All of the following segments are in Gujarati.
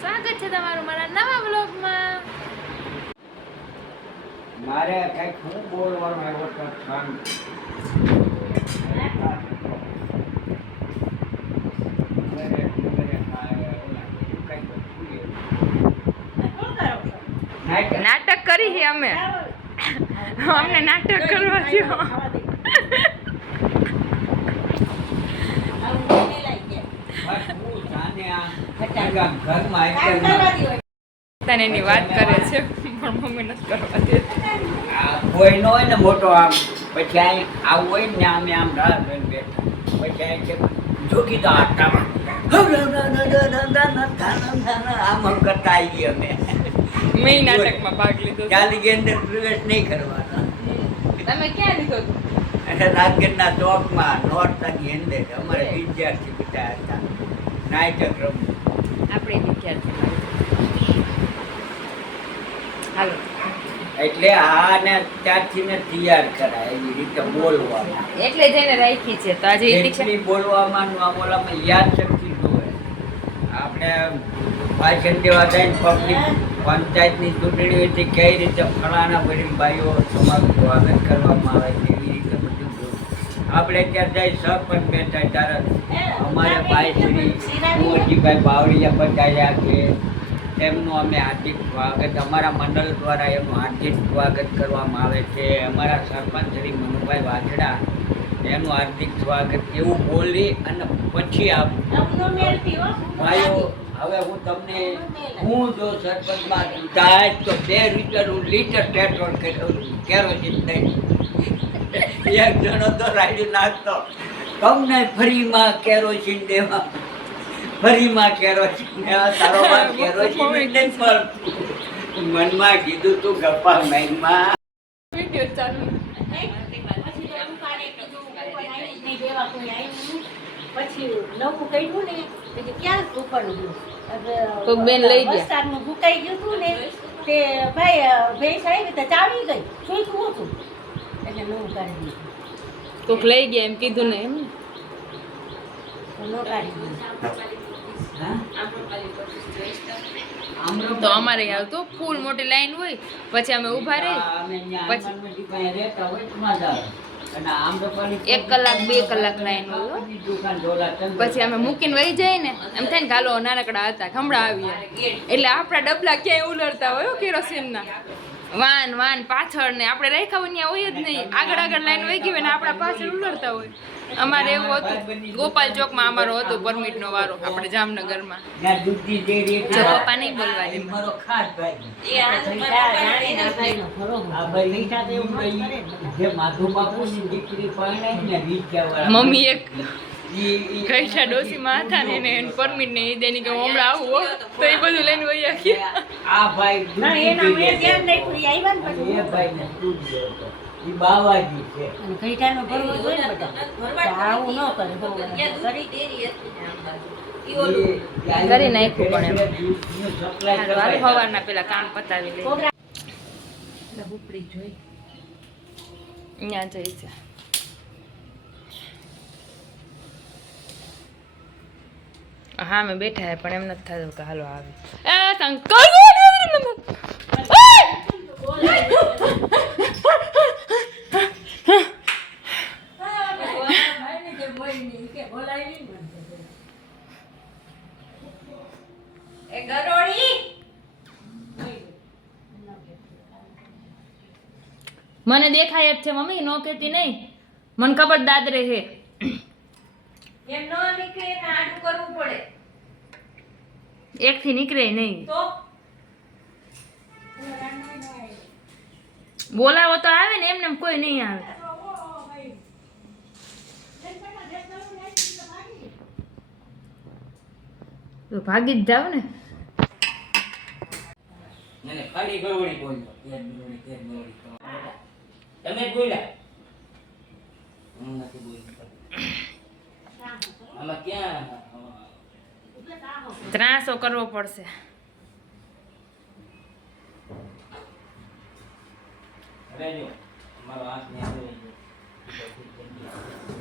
સ્વાગત છે તમારું મારા નવા વ્લોગમાં. મારે કઈક હું બોલવાનું આવ્યો તો નાટક કરી છે અમે. અમને નાટક કરવા દો. તને એની વાત કરે છે પણ મમ્મી નથી કરવા દેતી. કોઈ નો હોય ને મોટો આમ પછી અહીં આવું હોય ને આમે આમ રાહ જોઈને બેઠા પછી અહીં છે જોગી તો આટામાં આમ કરતા આવી ગઈ અમે મેં નાટકમાં ભાગ લીધો. ચાલી ગઈ અંદર પ્રવેશ નહીં કરવાનો. તમે ક્યાં લીધો હતો? રાજગઢના ચોકમાં નોરતાની અંદર અમારે વિદ્યાર્થી બધા હતા નાટક રમવું. આપણે વિદ્યાર્થી હાલો એટલે આને ત્યારથી ને તૈયાર કરાય એવી રીતે બોલવામાં એટલે જેને રાખી છે. તો આજે એટલી બોલવામાં બોલવામાં યાદ શક્તિ જોવે. આપણે ભાષણ દેવા જાય પબ્લિક પંચાયતની ચૂંટણી હોય તે કઈ રીતે ફલાણા બધી ભાઈઓ તમારું સ્વાગત કરવામાં આવે છે એવી રીતે બધું જોવું. આપણે ત્યાં જાય સરપંચ બેઠા ત્યારે અમારે ભાઈ શ્રી કુંવરજીભાઈ બાવળિયા પધાર્યા છે એમનું અમે હાર્દિક સ્વાગત અમારા મંડળ દ્વારા એમનું હાર્દિક સ્વાગત કરવામાં આવે છે. અમારા સરપંચ શ્રી મનુભાઈ વાછડા એનું હાર્દિક સ્વાગત એવું બોલી અને પછી ભાઈઓ હવે હું તમને હું જો સરપંચમાં ચૂંટાય તો 2 લીટર પેટ્રોલ કેરોસીન દઈ એક જણો તો રાડ્યું નાખતો તમને ફ્રીમાં કેરોસીન દેવા ફરીમાં કેરોસીન તારો કેરોસીન નથી મળતું. મનમાં કીધું તું ગપ્પા માઈમાં વિડિયો ચાલુ. પછી નવું કર્યું ને પછી ક્યાં ઉપાડું તો બેન લઈ ગયા. વરસાદનું ભૂકાઈ ગયું હતું ને તે ભાઈ ભેંસ આવી તો ચાવી ગઈ છૂટું હતું એટલે નવું કાઢી દીધું. કોક લઈ ગયા એમ કીધું ને એમ. ન કાઢી દીધું. તો અમારે આવતો ફૂલ મોટી લાઈન હોય પછી અમે ઊભા રહી પછી 1 કલાક 2 કલાક લાઈન હોય પછી અમે મૂકીને વહી જાય ને એમ થાય ને ગાલો નાનકડા હતા હમણાં આવીએ એટલે આપણા ડબલા ક્યાંય ઉલરતા હોય કેરોસીનના વાન પાછળ ને આપણે રાખ્યા હોય ત્યાં હોય જ નહીં. આગળ લાઈન વહી ગઈ હોય ને આપણા પાછળ ઉલરતા હોય. અમારે એવું હતું ગોપાલ ચોકમાં અમારો હતો પરમિટનો વારો આપણે જામનગરમાં. જો પપ્પા નહીં બોલવા દે. મમ્મી એક કઈઠા ડોસીમાં હતા ને એને પરમિટ ને દેની કે હમણાં આવું તો એ બધું લઈને વહી આખી આ ભાઈ ના એના મેં ધ્યાન રાખ્યું આવ્યા ને પછી એ ભાઈ ઈ બાવાજી છે અને કઈઠાનો ભરવો હોય ને બધા આવું ન કરે કરી નાખ્યું પણ એમ સવારના પેલા કામ પતાવી લે. ઉપડી જોઈ ત્યાં જઈ છે. હા મેં બેઠા હે પણ એમ નથી થતું કે હાલો આવી મને દેખાય જ છે મમ્મી નો કેતી નહીં મને ખબર દાદરે હે એમ ન નીકળે ને આડું કરવું પડે એક થી નીકળે નહીં તો બોલાવો તો આવે ને એમને કોઈ નહીં આવે. તો ભાગી જ જાવ ને. ખાલી ગળવણી બોલતો તમે બોલ્યા હું નથી બોલતો આમાં ક્યાં ત્રાસો કરવો પડશે. રેજો મારો હાથ ને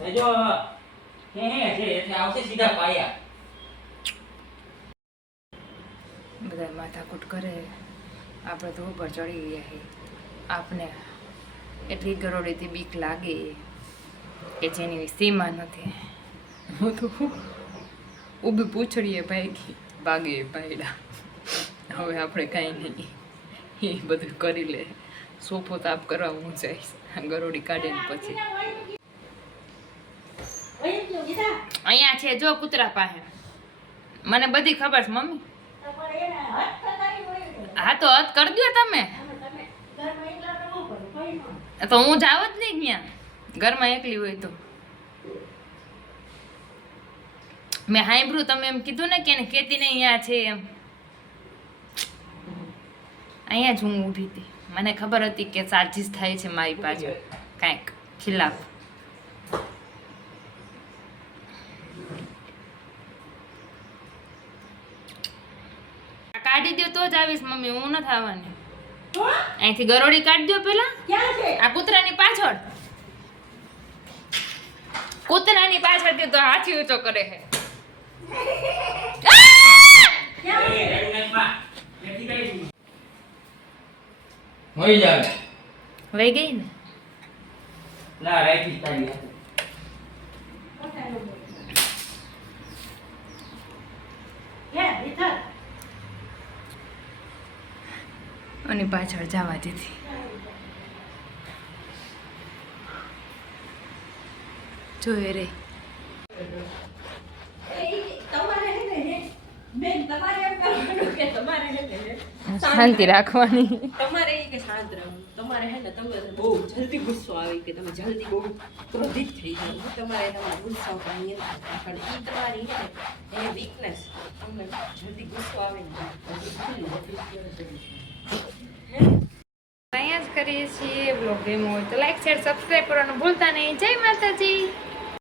રેજો હે છે એટલે આવશે સીધા પાયા બધા માથાકૂટ કરે, આપણે તો ઉપર ચડી ગયા છે. આપને એટલી ગરોડીથી બીક લાગે કે જેની સીમા નથી. હું તો ઊભી પૂછડીએ ભાગે ભાઈડા. હવે આપણે કાંઈ નહીં, એ બધું કરી લે. સોફો તાપ કરવા હું જઈશ ગરોડી કાઢીને પછી. અહીંયા છે જો કૂતરા પાસે, મને બધી ખબર છે મમ્મી. હા તો હદ કરી દો તમે, તો હું જાવ જ નહીં ત્યાં ઘરમાં એકલી હોય તો. મેં સાંભળ્યું તમે એમ કીધું ને કે કેતી ને અહીંયા છે એમ. અહીંયા જ હું ઊભી હતી, મને ખબર હતી કે સાજીશ થાય છે મારી પાછળ કાંઈક ખિલાફ. કાઢી દો તો જ આવીશ મમ્મી, હું નથી આવવાની. અહીંથી ગરોડી કાઢી દો પેલા. આ કૂતરાની પાછળ, કૂતરાની પાછળ દે તો હાથી ઊંચો કરે છે. હોઈ જાય વહી ગઈ ને. લા રાઈથી તારી અને પાછળ જવા દીધી. જોઈ રે શાંતિ રાખવાની. તમારે એ કે શાંત રહેવું. તમારે હે ને તમે બહુ જલ્દી ગુસ્સો આવે કે તમે જલ્દી બહુ ક્રોધિત થઈ જાઓ. તમારે તમારા ગુસ્સા ઉપર નિયંત્રણ રાખવાનું. એ તમારી હે ને એ વીકનેસ. તમને જલ્દી ગુસ્સો આવે ને અહીંયા જ કરીએ છીએ. બ્લોગ ગેમ હોય તો લાઈક શેર સબસ્ક્રાઈબ કરવાનું ભૂલતા નહીં. જય માતાજી.